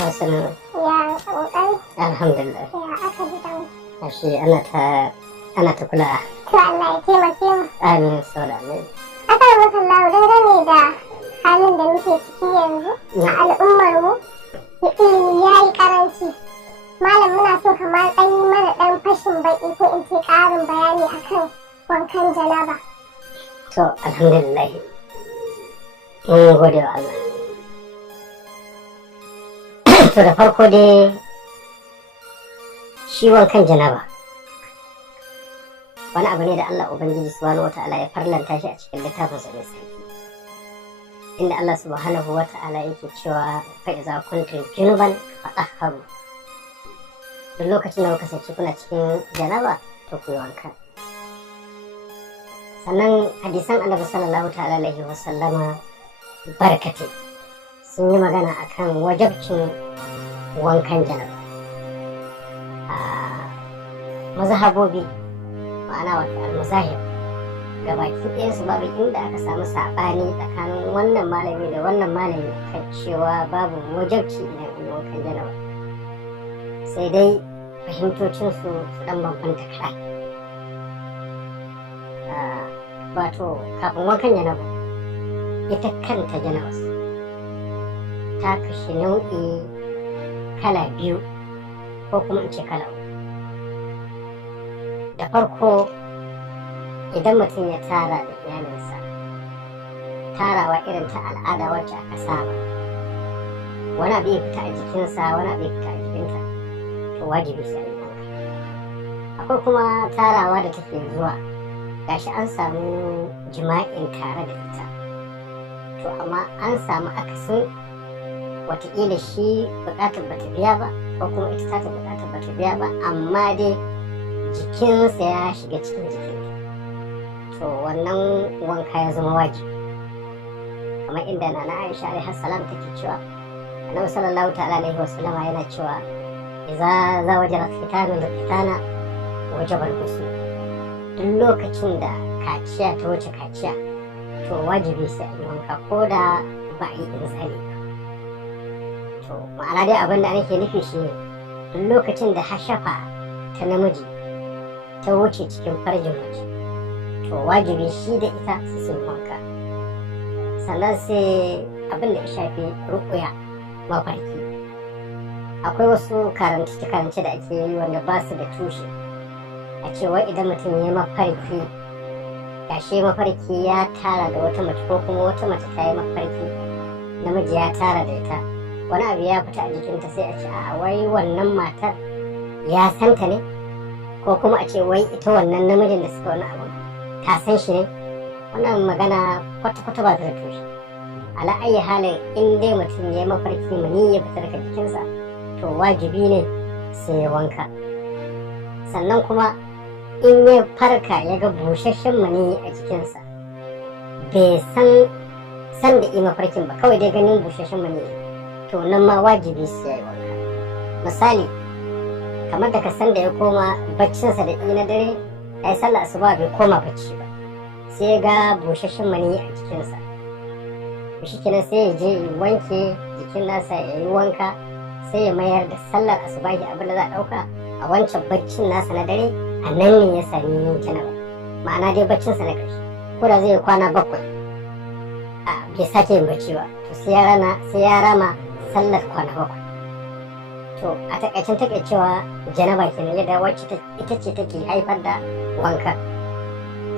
Hassan, Ya kokari. alhamdulillah. Ya aka ji dan. Ashe ana ta kula. To Allah ya taimake mu. Amin saboda amin. Aka maka Allah dangane da halin da muke ciki yanzu a al'ummar mu. Ilimi ya yi karanci. Malam muna so kamar ɗan yi mana ɗan fashin baki ko in ce ƙarin bayani akan wankan janaba. To alhamdulillah. Mun gode wa Allah. To da farko dai shi wankan janaba wani abu ne da Allah Ubangiji subhanahu wata'ala ya farlanta shi a cikin littafinsa mai sarki, inda Allah subhanahu wata'ala yake cewa fa iza kuntum junuban fatahharu, duk lokacin da kuka kasance kuna cikin janaba to ku yi wanka. Sannan hadisan Annabi sallallahu ta'ala alaihi wa sallama barkatai sun yi magana akan wajabcin wankan janaba. Mazhabobi ma'ana wato al-mazahib gabaki ɗayansu babu inda aka samu saɓani tsakanin wannan malami da wannan malami kan cewa babu wajabci idan an yi wankan janaba, sai dai fahimtocinsu su ɗan bambanta kaɗan. Wato kafin wankan janaba ita kanta janaba ta kashi nau'i kala biyu ko kuma in ce kala uku. Da farko, idan mutum ya tara da iyalinsa tarawa irin ta al'ada wacce aka saba, wani abu ya fita a jikinsa wani abu ya fita a jikinta, to wajibi sai an wanka. Akwai kuma tarawa da take zuwa gashi an samu jima'in tare da ita, to amma an samu akasin wataƙila shi buƙatar bata biya ba ko kuma ita ta buƙatar bata biya ba, amma dai jikinsa ya shiga cikin jikinta, to wannan wanka ya zama wajibi. Kamar inda Nana Aisha alaihi salam take cewa Annabi sallallahu ta'ala alaihi wasallam yana cewa idza zawajara khitanu khitana wajaba al-ghusl, duk lokacin da kaciya ta wuce kaciya to wajibi sai a yi wanka ko da ba a yi inzali ba. To ma'ana dai abin da nake nufi shi ne duk lokacin da hashafa ta namiji ta wuce cikin farjin mace to wajibi shi da ita su sun wanka. Sannan sai abin da ya shafi ruƙuya mafarki, akwai wasu karance-karance da ake yi wanda ba su da tushe, a cewa idan mutum ya mafarki gashi mafarki ya tara da wata mace ko kuma wata mace ta yi mafarki namiji ya tara da ita, wani abu ya fita a jikinta, sai a ce a wai wannan matar ya santa ne, ko kuma a ce wai ita wannan namijin da suka wani abu ta san shi ne. Wannan magana kwata-kwata ba ta da tushe. Ala ayi halin in dai mutum ya mafarki mani ya fita daga jikinsa to wajibi ne sai ya wanka. Sannan kuma in ya farka ya ga busasshen mani a jikinsa bai san da yi mafarkin ba, kawai dai ganin busasshen mani, to nan ma wajibi sai ya yi wanka. Misali kamar da ka san da ya koma baccinsa da na dare ya yi sallah asuba bai koma bacci ba, sai ya ga busasshen mani a jikinsa, shi kenan sai ya je ya wanke jikin nasa ya yi wanka, sai ya mayar da sallar asuba da abin da za a ɗauka a wancan baccin nasa na dare, a nan ne ya sami janaba, ma'ana dai baccinsa na ƙarshe, ko da zai kwana 7 bai sake yin bacci ba, to sai ya rama sallar kwana 7. To a takaicin takaicewa janaba kenan yadda wacce ita ce take haifar da wanka.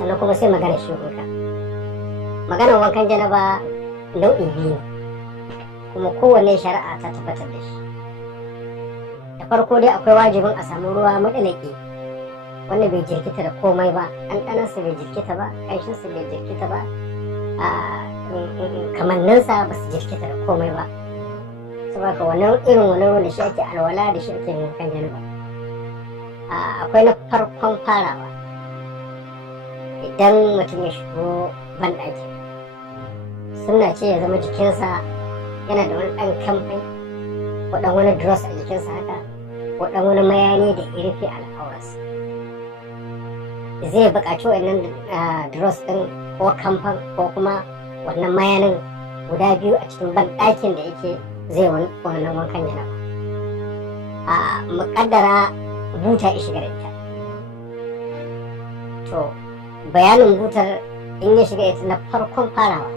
Sannan kuma sai magana shi wanka. Maganar wankan janaba nau'i biyu ne, kuma kowanne shari'a ta tabbatar da shi. Da farko dai akwai wajibin a samu ruwa madalaki wanda bai jirkita da komai ba, ɗanɗanansa bai jirkita ba, ƙanshinsa bai jirkita ba, kamanninsa ba su jirkita da komai ba. Saboda wannan irin wannan ruwan da shi ake alwala da shi ake wankan janaba. Akwai na farkon farawa, idan mutum ya shigo banɗaki suna ce ya zama jikinsa yana da wani ɗan kamfai ko ɗan wani dross a jikinsa haka, ko ɗan wani mayani da ya rufe al'aurarsa. Zai buƙaci wannan dross ɗin ko kamfan ko kuma wannan mayanin guda biyu a cikin banɗakin da yake zai wannan wankan janaba. A muƙaddara buta ya shiga da ita. To bayanin butar in ya shiga ita na farkon farawa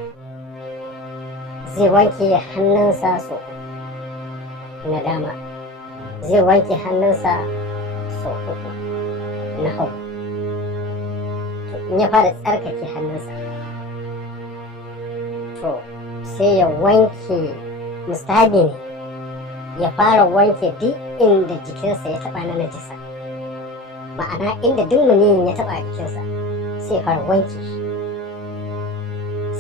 zai wanke hannunsa so na dama, zai wanke hannunsa so uku na hagu. To in ya fara tsarkake hannunsa to sai ya wanke, mustahabi ne ya fara wanke duk inda jikinsa ya taɓa na najisa, ma'ana inda duk maniyin ya taɓa a jikinsa sai ya fara wanke shi,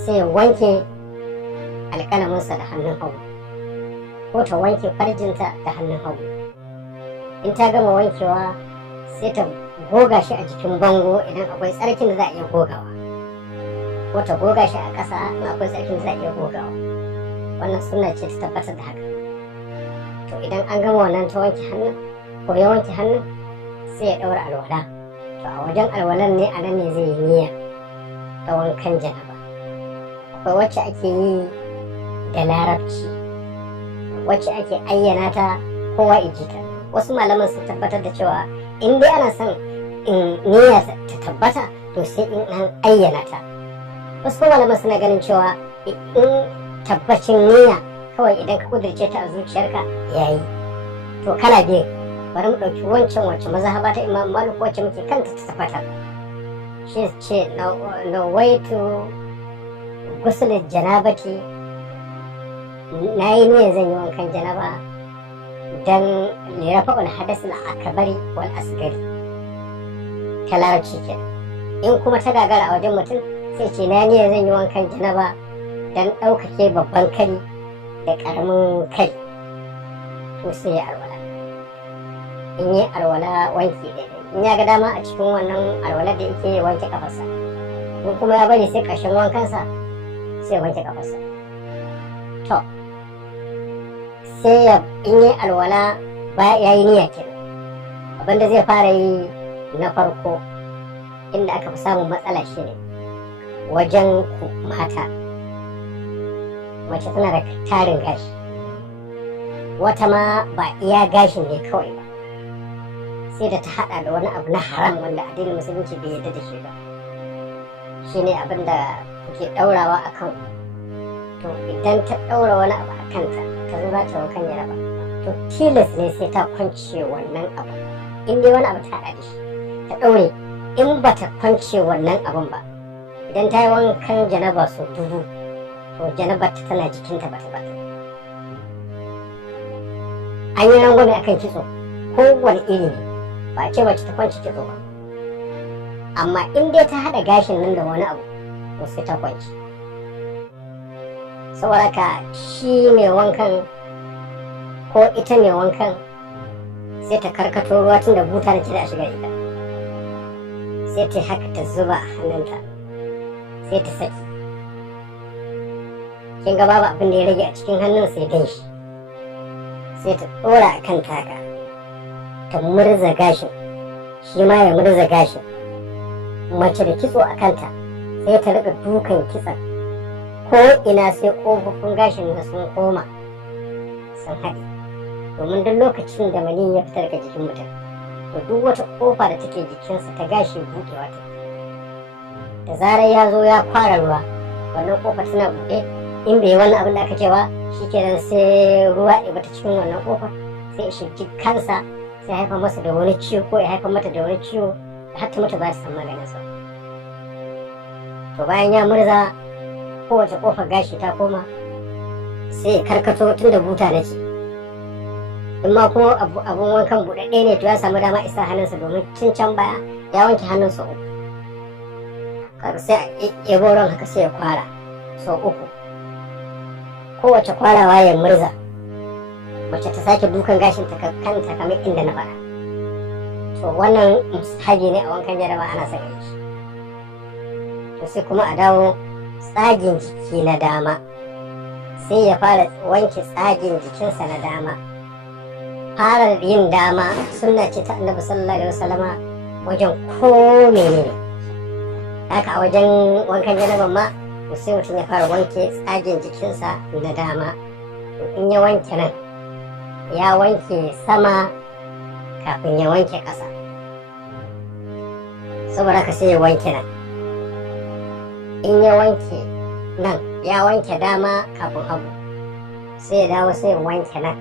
sai ya wanke alƙalaminsa da hannun hagu ko ta wanke farjinta da hannun hagu. In ta gama wankewa sai ta goga shi a jikin bango idan akwai tsarkin da za a iya gogawa, ko ta goga shi a ƙasa in akwai tsarkin da za a iya gogawa. Wannan sunna ce ta tabbatar da haka. To idan an gama wannan ta wanke hannun ko ya wanke hannun sai ya ɗaura alwala. To a wajen alwalan ne a nan ne zai yi niyya ta wankan janaba. Akwai wacce ake yi da larabci, wacce ake ayyana ta kowa ijita. Wasu malaman sun tabbatar da cewa in dai ana son niyya ta tabbata to sai in an ayyana ta. Wasu malaman suna ganin cewa in tabbacin niyya kawai idan ka kudurce ta a zuciyarka yayi. To kala biyu, bari mu ɗauki wancan wacce mazhaba ta Imam Malik wacce muke kanta ta tabbatar. Shi ce nawaitu ghusl janabati, nayi niyyar zan yi wankan janaba dan lirafa'ul hadas al-akbari wal asgari. Ta larabci ke. In kuma ta gagara a wajen mutum sai ce na niyyar zan yi wankan janaba dan ɗaukake babban kari da ƙaramin kai. To sai ya alwala. In yi alwala wanki daidai, in ya ga dama a cikin wannan alwalar da yake wanke kafarsa, in kuma ya bari sai ƙarshen wankansa sai wanke kafarsa. To sai ya in yi alwala ya yi niyya kenan. Abinda zai fara yi na farko inda aka fi samun matsala shi ne wajen mata. Mace tana da tarin gashi, wata ma ba iya gashin ne kawai ba, sai da ta hada da wani abu na haram wanda addinin musulunci bai yarda da shi ba. Shi ne abin da kuke daurawa a kan. To idan ta daura wani abu a kanta ta zo za ta wankan jaraba, to tilas ne sai ta kwance wannan abu. In dai wani abu ta hada da shi ta daure, in ba ta kwance wannan abun ba, idan ta yi wankan janaba sau 1000 to janabar ta tana jikinta ba ta bata. An yi rangwame akan kitso kowane iri ne, ba a ce mace ta kwanci kitso ba, amma in dai ta haɗa gashin nan da wani abu to sai ta kwanci. Saboda ka shi mai wankan ko ita mai wankan sai ta karkato ruwa tun da buta da ke da shiga ita, sai ta haka ta zuba a hannunta sai ta saki. Kin ga babu abin da ya rage a cikin hannun sai ganshi, sai ta ɗora a kan taka ta murza gashin, shi ma ya murza gashin. Mace da kitso a kanta sai ta riƙa dukan kitson ko ina sai ƙofofin gashin da sun koma sun haɗe, domin duk lokacin da mani ya fita daga jikin mutum to duk wata ƙofa da take jikinsa ta gashi buɗewa ta. Da zarar ya zo ya fara ruwa wannan ƙofa tana buɗe, in bai wani abin da aka ce ba shi kenan sai ruwa ya bata cikin wannan ƙofar sai ya shigi kansa, sai haifar masa da wani ciwo ko ya haifar mata da wani ciwo da har ta mutu ba ta san maganin sa. To bayan ya murza kowace ƙofar gashi ta koma sai ya karkato tun da buta na ce, in ma kuma abun wankan buɗaɗɗe ne to ya samu dama isa hannunsa, domin tun can baya ya wanke hannunsa 3. Sai a ɗebo ruwan haka sai ya kwara sau 3. Kowace kwarawa ya murza, mace ta sake dukan gashin ta kanta kamar inda na faɗa. To wannan mustahabi ne a wankan jaraba, ana son yi shi. To sai kuma a dawo tsagin jiki na dama, sai ya fara wanke tsagin jikinsa na dama. Fara yin dama sunna ce ta Annabi sallallahu alaihi wasallama wajen ko menene. Haka a wajen wankan jaraban ma sai mutum ya fara wanke tsagen jikinsa na dama. In ya wanke nan ya wanke sama kafin ya wanke ƙasa, saboda haka sai ya wanke nan. In ya wanke nan ya wanke dama kafin hagu, sai ya dawo sai ya wanke nan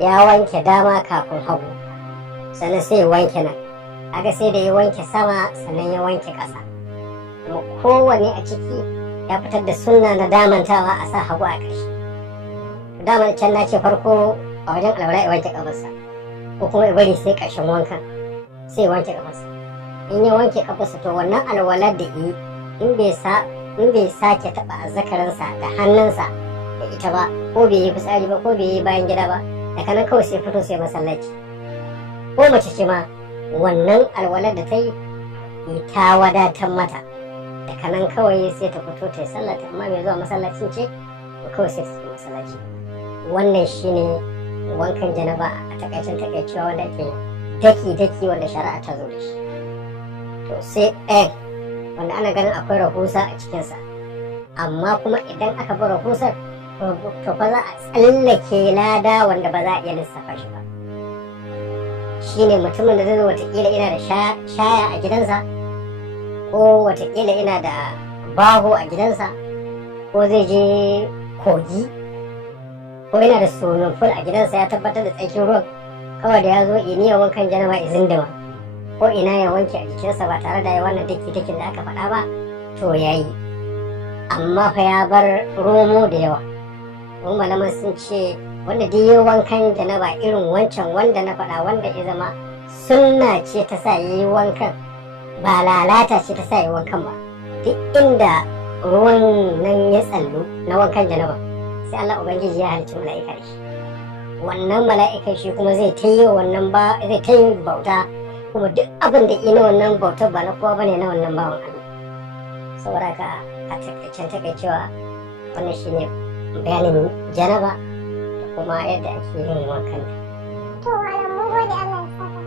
ya wanke dama kafin hagu, sannan sai ya wanke nan. Aga sai da ya wanke sama sannan ya wanke ƙasa. Kuma kowane a ciki ya fitar da sunna na damantawa a sa hagu a ƙarshe. Daman can na ce farko a wajen alwala ya wanke ƙafarsa, ko kuma ya bari sai ƙarshen wankan sai ya wanke ƙafarsa. In ya wanke ƙafarsa to wannan alwalar da yi in bai sake taɓa azzakarinsa da hannunsa da ita ba, ko bai yi fitsari ba ko bai yi bayan gida ba, daga nan kawai sai fito sai masallaci. Ko mace ce ma wannan alwalar da ta yi ta wadatar mata, daga nan kawai sai ta fito ta yi sallata. Amma mai zuwa masallacin ce kawai sai ta tafi masallaci. Wannan shine wankan janaba a takaicen takaicewa wanda ke daki wanda shari'a ta zo da shi. To sai ɗaya wanda ana ganin akwai rahusa a cikinsa, amma kuma idan aka bi rahusar to fa za a tsallake lada wanda ba za a iya lissafa shi ba. Shine mutumin da zai zo watakila ina da shaya a gidansa, ko watakila ina da baho a gidansa, ko zai je kogi, ko yana da swimming pool a gidansa ya tabbatar da tsarkin ruwan, kawai da ya zo ya wankan janaba izindima ko ina ya wanke a jikinsa ba tare da ya wannan daki-dakin da aka faɗa ba, to ya yi. Amma fa ya bar romo da yawa. Kuma malaman sun ce wanda duk yi wankan janaba irin wancan wanda na faɗa, wanda ya zama sunna ce ta sa yi wankan, ba lalata ce ta sa yi wankan ba. Duk inda ruwan nan ya tsallu na wankan janaba, sai Allah Ubangiji ya halicci mala'ika da shi. Wannan mala'ikan shi kuma zai ta yi bauta, kuma duk abin da ina wannan bautar ba na kowa bane na wannan bawan Allah. Saboda ka a takaicewa wannan shine bayanin janaba da kuma yadda ake yin wankan. To malam mun gode, Allah ya saka.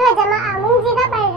To jama'a mun ji gabar